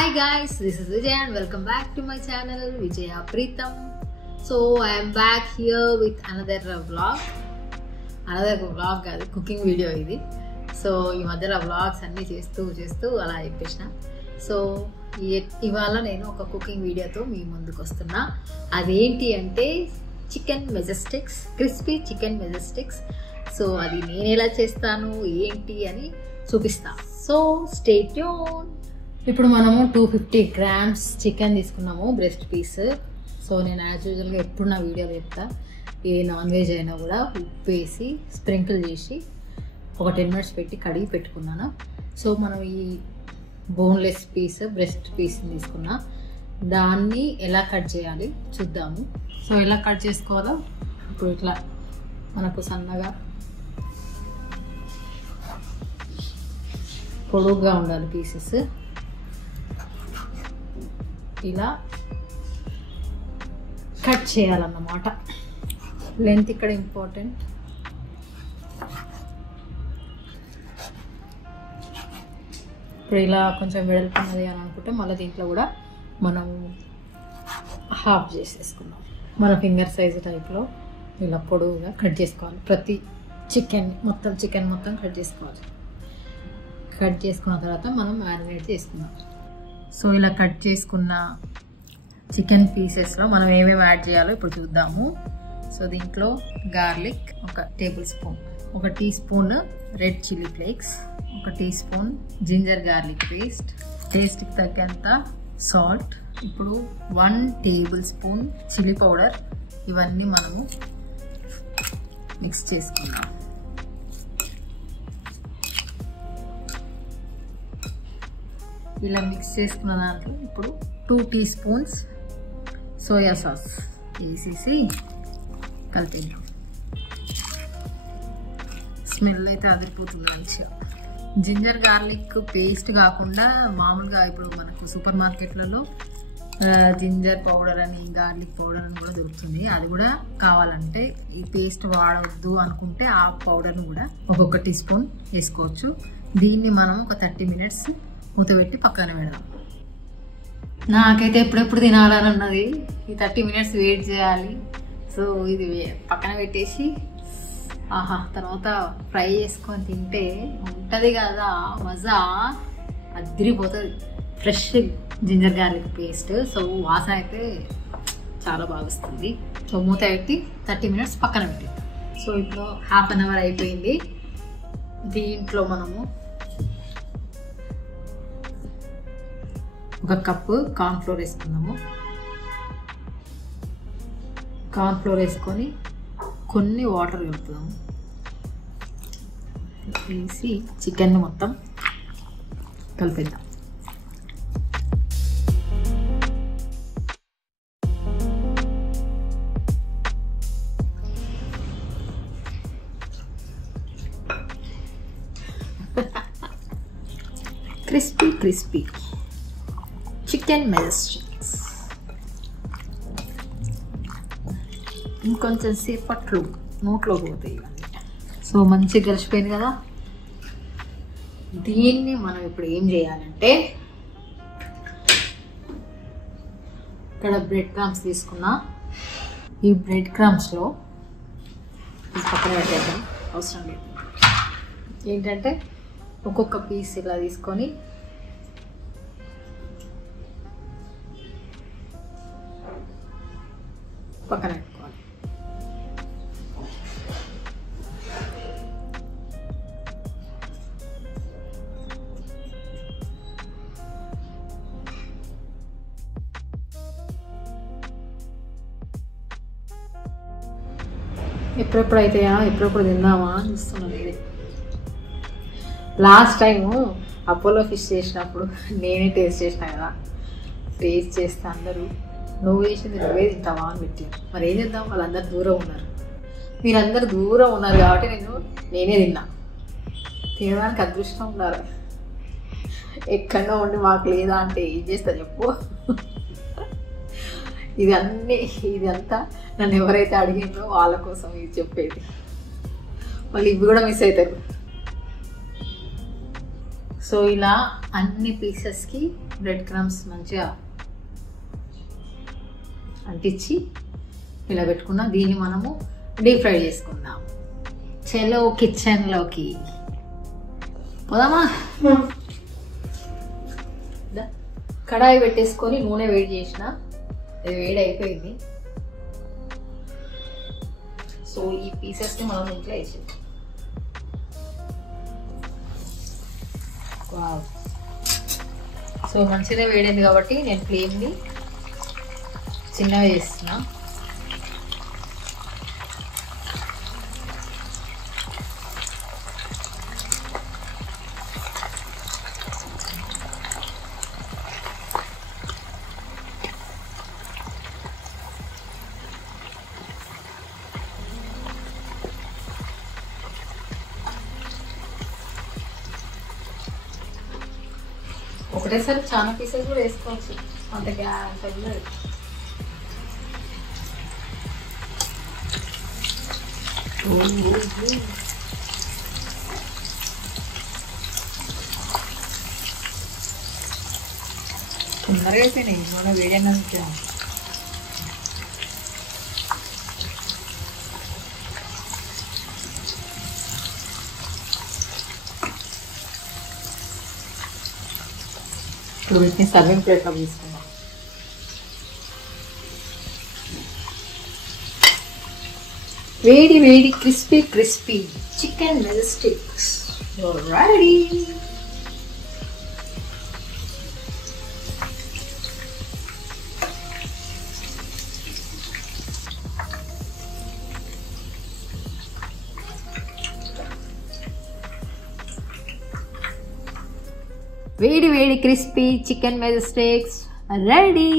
Hi guys, this is Vijaya and welcome back to my channel Vijaya Preetham. So I am back here with another vlog కాదు cooking video ఇది. So ఈ మధ్యలో vlogs అన్నీ చేస్తూ అలా చెప్పేసిన. So ఇవాళ నేను ఒక కుకింగ్ వీడియోతో మీ ముందుకు వస్తున్నా. అదేంటి అంటే చికెన్ మెజెస్టిక్స్, క్రిస్పీ చికెన్ మెజెస్టిక్స్. సో అది నేను ఎలా చేస్తాను ఏంటి అని చూపిస్తా. So stay tune. ఇప్పుడు మనము 250 grams చికెన్ తీసుకున్నాము, బ్రెస్ట్ పీస్. సో నేను యాజ్ యూజువల్గా ఎప్పుడు నా వీడియోలో చెప్తా, ఏ నాన్ వెజ్ అయినా కూడా ఉప్పు వేసి స్ప్రింకిల్ చేసి ఒక 10 minutes పెట్టి కడిగి పెట్టుకున్నాను. సో మనం ఈ బోన్లెస్ పీస్, బ్రెస్ట్ పీస్ని తీసుకున్నా. దాన్ని ఎలా కట్ చేయాలి చూద్దాము. సో ఎలా కట్ చేసుకోవాలో ఇప్పుడు ఇట్లా మనకు సన్నగా పొడుగ్గా ఉండాలి పీసెస్. ఇలా కట్ చేయాలన్నమాట. లెంత్ ఇక్కడ ఇంపార్టెంట్. ఇప్పుడు ఇలా కొంచెం వెడల్పున్నది అని అనుకుంటే మళ్ళీ దీంట్లో కూడా మనం హాఫ్ చేసేసుకున్నాం. మన ఫింగర్ సైజు టైప్లో ఇలా పొడవుగా కట్ చేసుకోవాలి. ప్రతి చికెన్ మొత్తం కట్ చేసుకోవాలి. కట్ చేసుకున్న తర్వాత మనం మ్యారినేట్ చేసుకున్నాం. సో ఇలా కట్ చేసుకున్న చికెన్ పీసెస్లో మనం ఏమేమి యాడ్ చేయాలో ఇప్పుడు చూద్దాము. సో దీంట్లో garlic 1 tablespoon, 1 teaspoon red chilli flakes, 1 teaspoon ginger garlic paste, టేస్ట్కి తగ్గంత సాల్ట్, ఇప్పుడు 1 tablespoon చిల్లీ పౌడర్. ఇవన్నీ మనము మిక్స్ చేసుకుందాం. ఇలా మిక్స్ చేసుకున్న దాంట్లో ఇప్పుడు 2 teaspoons సోయా సాస్ వేసేసి కలిపేద్దాం. స్మెల్ అయితే అదిరిపోతుంది మంచిగా. జింజర్ గార్లిక్ పేస్ట్ కాకుండా మామూలుగా ఇప్పుడు మనకు సూపర్ మార్కెట్లలో జింజర్ పౌడర్ అని, గార్లిక్ పౌడర్ అని కూడా దొరుకుతుంది. అది కూడా కావాలంటే, ఈ పేస్ట్ వాడవద్దు అనుకుంటే ఆ పౌడర్ను కూడా 1 teaspoon వేసుకోవచ్చు. దీన్ని మనం ఒక 30 minutes మూతపెట్టి పక్కన పెడదాం. నాకైతే ఎప్పుడెప్పుడు తినాలని ఉన్నది. ఈ 30 minutes వెయిట్ చేయాలి. సో ఇది పక్కన పెట్టేసి తర్వాత ఫ్రై చేసుకొని తింటే ఉంటుంది కదా మజా, అదిరిపోతుంది. Fresh ginger garlic paste. So వాసన అయితే చాలా బాగా వస్తుంది. సో మూత పెట్టి 30 minutes పక్కన పెట్టి. సో ఇప్పుడు 1/2 hour అయిపోయింది. దీంట్లో మనము 1 cup కార్న్ ఫ్లోర్ వేసుకున్నాము. కార్న్ ఫ్లోర్ వేసుకొని కొన్ని వాటర్ కలుపుదాము. వేసి చికెన్ మొత్తం కలిపేద్దాం. Crispy chicken మెజెస్టిక్స్. ఇంకొంచెం సేపట్లో నోట్లో పోతాయి ఇవన్నీ. సో మంచిగా కలిసిపోయింది కదా. దీన్ని మనం ఇప్పుడు ఏం చేయాలంటే, ఇక్కడ బ్రెడ్ క్రమ్స్ తీసుకున్నా. ఈ బ్రెడ్ క్రమ్స్లో పక్కన పెట్టేద్దాం, అవసరం లేదు. ఏంటంటే ఒక్కొక్క పీస్ ఇలా తీసుకొని పక్కన పెట్టుకోవాలి. ఎప్పుడెప్పుడు అవుతాయా, ఎప్పుడెప్పుడు తిందామా అని చూస్తున్నాను. ఇది లాస్ట్ టైము అపోలో ఫిష్ చేసినప్పుడు నేనే టేస్ట్ చేసిన కదా. టేస్ట్ చేస్తే అందరూ నువ్వు వేసింది నువ్వే తింటావా అని పెట్టారు. మరి ఏం చేద్దాం, వాళ్ళందరూ దూరం ఉన్నారు. మీరందరూ దూరం ఉన్నారు కాబట్టి నేనే తిన్నా. తినడానికి అదృష్టం ఉన్నారు. ఎక్కడో ఉండి మాకు లేదా అంటే ఏం చేస్తా చెప్పు. ఇదంతా నన్ను ఎవరైతే అడిగిందో వాళ్ళ కోసం ఇది చెప్పేది. మళ్ళీ ఇవి కూడా మిస్ అవుతారు. సో ఇలా అన్ని పీసెస్కి బ్రెడ్ క్రమ్స్ మంచిగా అంటించి ఇలా పెట్టుకున్నాం. దీన్ని మనము డీప్ ఫ్రై చేసుకుందాం. చలో కిచెన్లోకి పోదామా. కడాయి పెట్టేసుకొని నూనె వేడి చేసిన, అది వేడి అయిపోయింది. సో ఈ పీసెస్ని మనం ఇంట్లో వేసేది. సో మంచిగా వేడింది కాబట్టి నేను ఫ్లేమ్ని చిన్నగా చేస్తున్నా. ఒకటేసారి చాలా పీసెస్ కూడా వేసుకోవచ్చు, అంత గ్యాస్ లేదు. తొందరగా అయిపోయినాయి, మనం వేడైనా ఉంచాము. ఇప్పుడు వీటిని సర్వింగ్ ప్లేట్లో తీసుకుందాం. వేడి వేడి క్రిస్పీ చికెన్ మెజెస్టిక్స్ రెడీ. వేడి వేడి crispy chicken majestics ready.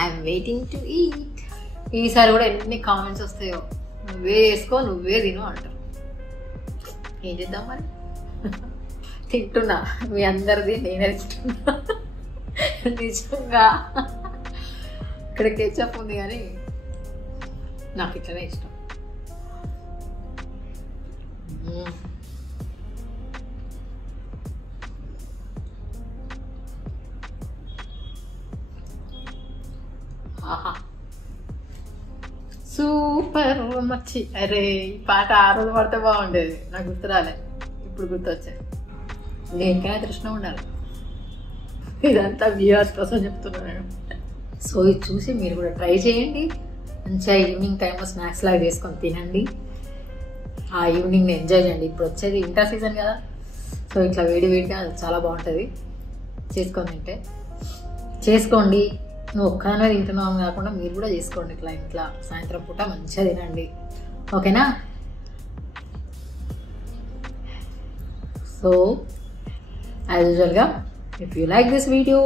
I'm waiting to eat. ఈసారి కూడా ఎన్ని కామెంట్స్ వస్తాయో, నువ్వే వేసుకో నువ్వే తిను అంటారు. ఏం చేద్దాం మరి, తింటున్నా. మీ అందరిది నేనే తింటున్నా నిజంగా. ఇక్కడ కెచప్ ఉంది కానీ నాకు ఇట్లనే ఇష్టం. సూపర్ మచ్చి. అరే ఈ పాట ఆ రోజు పడితే బాగుండేది, నాకు గుర్తు రాలే, ఇప్పుడు గుర్తొచ్చాయి. దేనికైనా తృష్ణ ఉండాలి. ఇదంతా వ్యూవర్స్ కోసం చెప్తున్నాను నేను. సో ఇది చూసి మీరు కూడా ట్రై చేయండి. మంచిగా ఈవినింగ్ టైంలో స్నాక్స్ లాగా చేసుకొని తినండి. ఆ ఈవినింగ్ని ఎంజాయ్ చేయండి. ఇప్పుడు వచ్చేది వింటర్ సీజన్ కదా, సో ఇట్లా వేడి వేడిగా చాలా బాగుంటుంది చేసుకొని తింటే. చేసుకోండి, నువ్వు ఒక్కదానే తింటున్నావు కాకుండా మీరు కూడా చేసుకోండి. ఇట్లా ఇంట్లో సాయంత్రం పూట మంచిగా తినండి, ఓకేనా? సో యాజ్ యూజువల్గా, if you like this video,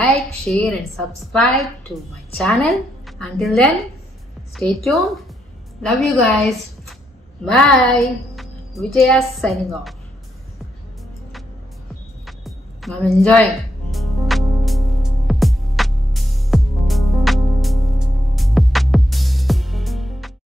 like, share and subscribe to my channel. Until then, stay tuned. Love you guys. Bye. Vijaya signing off. I'm enjoying.